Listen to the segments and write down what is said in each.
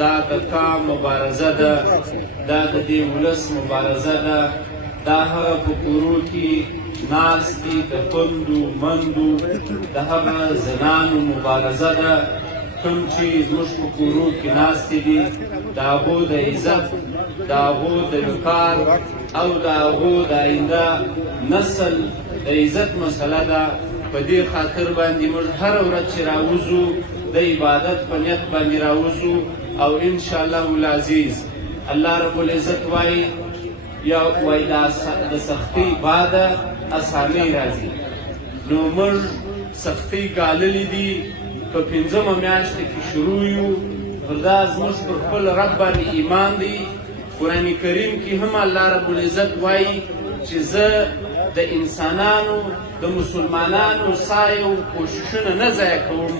دا د قام مبارزه ده، دا د دې ولس مبارزه ده، دا هغه په کورو کې ناست دي د پندو مندو د هغه زنانو مبارزه ده، کوم چې زموږ په کورو کې ناستې دي د هغو د عزت، د هغو د وقار او د هغو د آینده نسل د عزت مسله ده. په دې خاطر باندې موږ هره ورځ چې راوځو د عبادت په نیت باندې راوځو او انشاءالله العزیز الله رب العزت وایي یا وایي د سختۍ بعده اسانۍ راځي. نو موږ سختۍ ګاللې دي، په 5مه میاشته کې شروع یو، پر دا زموږ پر خپل رب باندې ایمان دی. قرآن کریم کې هم الله رب العزت وایي چې زه د انسانانو د مسلمانانو سعی او کوششونه نه ضایع کوم،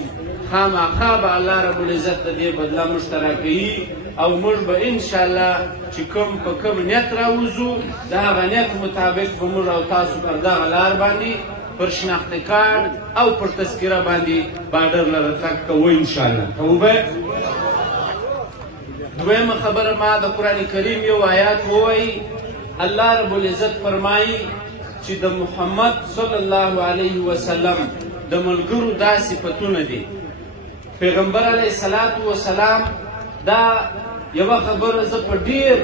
خامخا به الله رب العزت د دې بدله موږ ته راکوي او موږ به انشاءالله چې کوم په کوم نیت راوځو د هغه نیت مطابق به موږ او تاسو پر دغه لار باندې پر شناخته کارت او پر تذکره باندې بارډر لره تګ کوو انشاءالله. کوو به. دویمه خبره ما د قرآن کریم یو آیات ووایي، الله رب العزت فرمایي چې د محمد صلی الله علیه وسلم د ملګرو دا صفتونه دي. پیغمبر علیه الصلاة والسلام دا یوه خبره زه په ډېر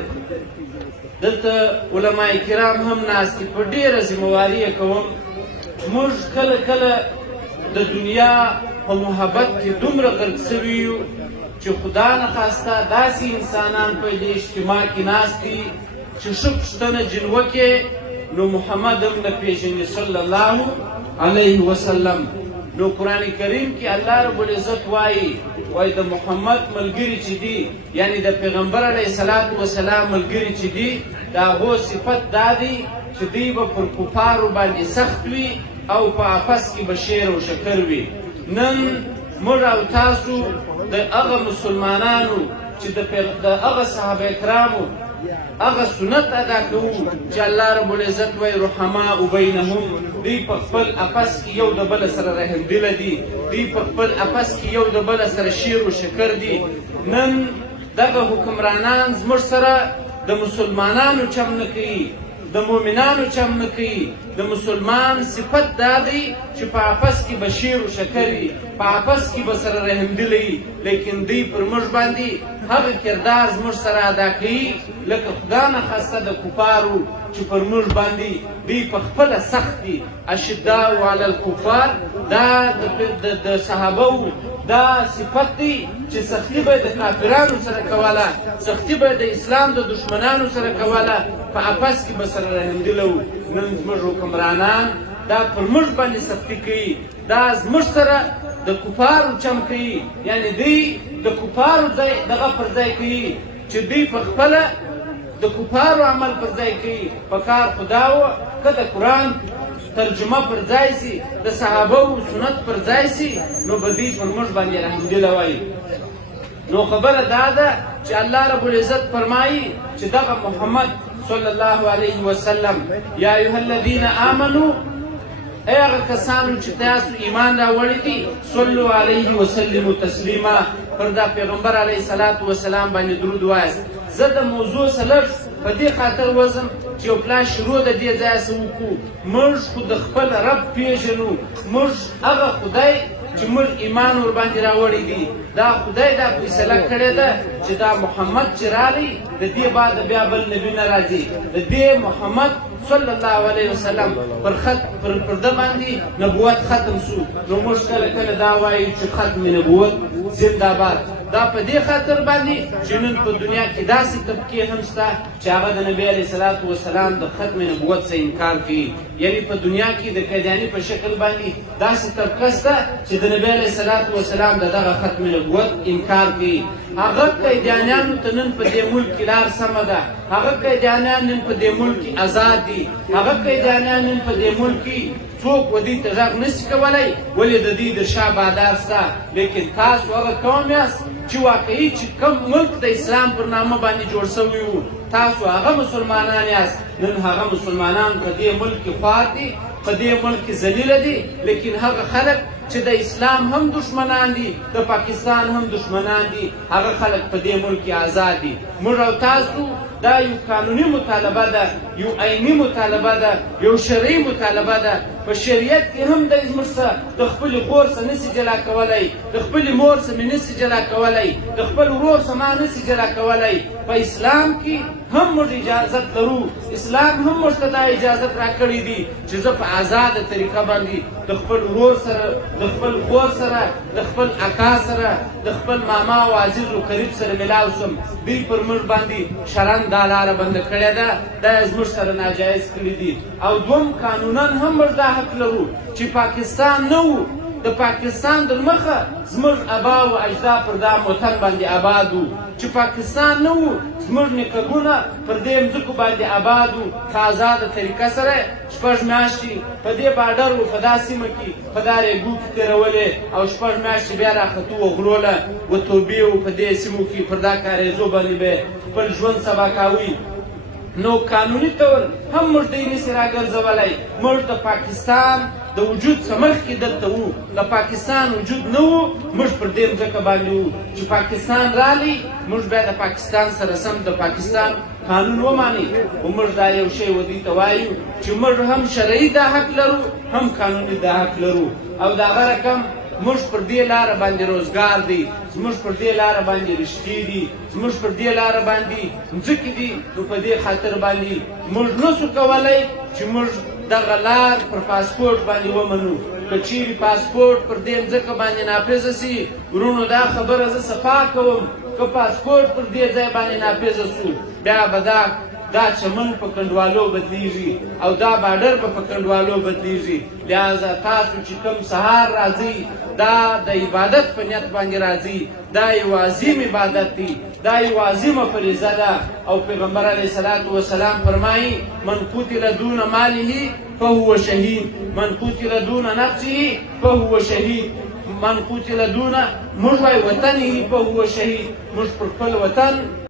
دلته علما کرام هم ناست دي، په ډېره ذمهواري یې کوم. موږ کله کله د دنیا په محبت کې دومره غرق سوي یو چې خدا نخواسته داسې انسانان په دې اجتماع کې ناست دي چې ښه پوښتنه جن وکړې نو محمد هم نه پېژني صلی الله علیه وسلم. نو قرآن کریم کې الله رب العزت وایي د محمد ملګري چې دي، یعنی د پیغمبر علیه الصلاة والسلام ملګري چې دي، د هغو صفت دا دی چې دوی به پر کفارو باندې سخت وي او په آپس کې به شیر او شکر وي. نن موږ او تاسو د هغه مسلمانانو چې د هغه صحابه کرامو هغه سنت ادا کوو چې الله رب العزت وایي رحماء بینهم، دوی په خپل آپس کې یو د بل سره رحمدله دي، دوی په خپل آپس کې یو د بل سره شیر و شکر دي. نن دغه حکمرانان زموږ سره د مسلمانانو چم نه کوي، د مؤمنانو چم نه کوي. د مسلمان صفت دا دی چې په آپس کې به شیر و شکر وي، په آپس کې به سره رحمدله وي، لیکن دوی پر موږ باندې هغه کردار زموږ سره ادا کوي لکه خدا نخواسته د کفارو چې پر موږ باندې دوی په خپله سخت دي. اشداء علی الکفار دا د صحابو دا صفت دی چې سختی به د کافرانو سره کوله، سختی به د اسلام د دشمنانو سره کوله، په آپس کې به سره رحمدله وو. نن زموږ حکمرانان دا پر موږ باندې سختی کوي، دا زموږ سره د کفارو چم کوي، یعنی دوی د کفارو دغه پر ځای کوي چې دوی په خپله د کفارو عمل پر ځای کوي. په کار خدا وه که د قرآن ترجمه پر ځای سي، د صحابه و سنت پر ځای سي، نو به دوی پر موږ باندې رحمدله وایي. نو خبره دا ده چې الله رب العزت فرمایي چې دغه محمد صلی الله علیه وسلم یا ایها الذین آمنو، ای هغه کسانو چې تاسو ایمان راوړی دي، صلو علیه وسلمو تسلیما، پر دا پیغمبر علیه الصلاة والسلام باندې درود وایاست. زه د موضوع سره په دې خاطر وزم چې یو پلا شروع د دې ځایه څه وکړو. موږ خو د خپل رب پیژنو، موږ هغه خدای چې موږ ایمان ورباندې راوړی دي، دا خدای دا فیصله کړې ده چې دا محمد چې راغی د دې بعد بیا بل نبي نه راځي، د دې محمد صلی الله علیه وسلم پر ده باندې نبوت ختم سو. نو موږ کله کله دا وایو چې ختم نبوت زنده باد. دا په دې خاطر باندې چې نن په دنیا کې داسې طبقې هم شته چې هغه د نبي علیه الصلاة والسلام د ختم نبوت څخه انکار کوي. یعنی په دنیا کې د قادیاني په شکل باندې داسې طبقه شته چې د نبي علیه الصلاة والسلام د دغه ختم نبوت انکار کوي. هغه قادیانیانو ته نن په دې ملک کې لار سمه ده، هغه قادیانیان نن په دې ملک کې آزاد دي، هغه قادیانیان نن په دې ملک کې څوک ودې ته غږ نشي کولی، ولې د دې د شا بادار شته. لیکن تاسو هغه قوم یاست چې واقعي چې کوم ملک د اسلام پر نامه باندې جوړ شوی و، تاسو هغه مسلمانان یاست. نن هغه مسلمانان په دې ملک کې خوار دي، په دې ملک کې ذلیله دي، لیکن هغه خلک چې د اسلام هم دشمنان دي، د پاکستان هم دشمنان دي، هغه خلک په دې ملک کې آزاد دي. موږ او تاسو دا یو قانوني مطالبه ده، یو عیني مطالبه ده، یو شرعي مطالبه ده. په شریعت کې هم د زموږ څخه د خپلې خور څخه نسي جلا کولی، د خپلې مور څخه مې نسي جلا کولی، د خپل ورور څخه ما نسي جلا کولی. په اسلام کې هم موږ اجازت لرو، اسلام هم موږ ته دا اجازت راکړی دي چې زه په آزاده طریقه باندې د خپل ورور سره، د خپل خور سره، د خپل اکا سره، د خپل ماما او عزیز او قریب سره ملاو شم. دوی پر موږ باندې شرن دا لاره بنده کړې ده، دا یې زموږ سره ناجایز کړي دي. او دوم قانونا هم موږ دا حق لرو چې پاکستان نه و، د پاکستان در مخه زموږ ابا او اجداد پر دا وطن باندې آباد وو، چې پاکستان نه و زموږ نیکهګونه پر دې مځکو باندې آباد وو په آزاده طریقه سره. 6 میاشتې په دې باډر و، په دا سیمه کې په دا ریګو کې تېرولې، او 6 میاشتې بیا راختو و غلوله و توبې و په دې سیمو کې پر دا کاریزو باندې به خپل ژوند سبا کوي. نو قانوني طور هم موږ دی نسي راګرځولی. موږ د پاکستان د وجود څخه مخکې دلته وو، د پاکستان وجود نه وو، موږ پر دې مځکه باندې وو. چې پاکستان رالی موږ بیا د پاکستان سره سم د پاکستان قانون وماني. خو موږ دا یو شی ودې ته وایو چې موږ هم شرعي دا حق لرو، هم قانوني دا حق لرو. او د هغه رقم موږ پر دې لاره باندې روزګار دی، زموږ پر دې لاره باندې رشتې دي، زموږ پر دې لاره باندې ځمکې دي. نو په دې خاطر باندې موږ نسو کولی چې موږ دغه لار پر پاسپورټ باندې ومنو. که چیرې پاسپورټ پر دې ځمکه باندې نافظه سي، ورونو دا خبره زه صفا کوم، که پاسپورټ پر دې ځای باندې نافظه سو، بیا به دا چمن په کنډوالو بدلیږي او دا باډر به په کنډوالو بدلیږي. لہذا تاسو چې کوم سهار راځي، دا د عبادت په نیت باندې راځي، دا یو عظیم عبادت دی، دا یو عظیمه فریضه ده. او پیغمبر علیه الصلاة والسلام فرمایي: من قتل دون ماله فهو شهید، من قتل دون نفسه فهو شهید، من قتل دون موږ وطنه فهو شهید. موږ پر خپل وطن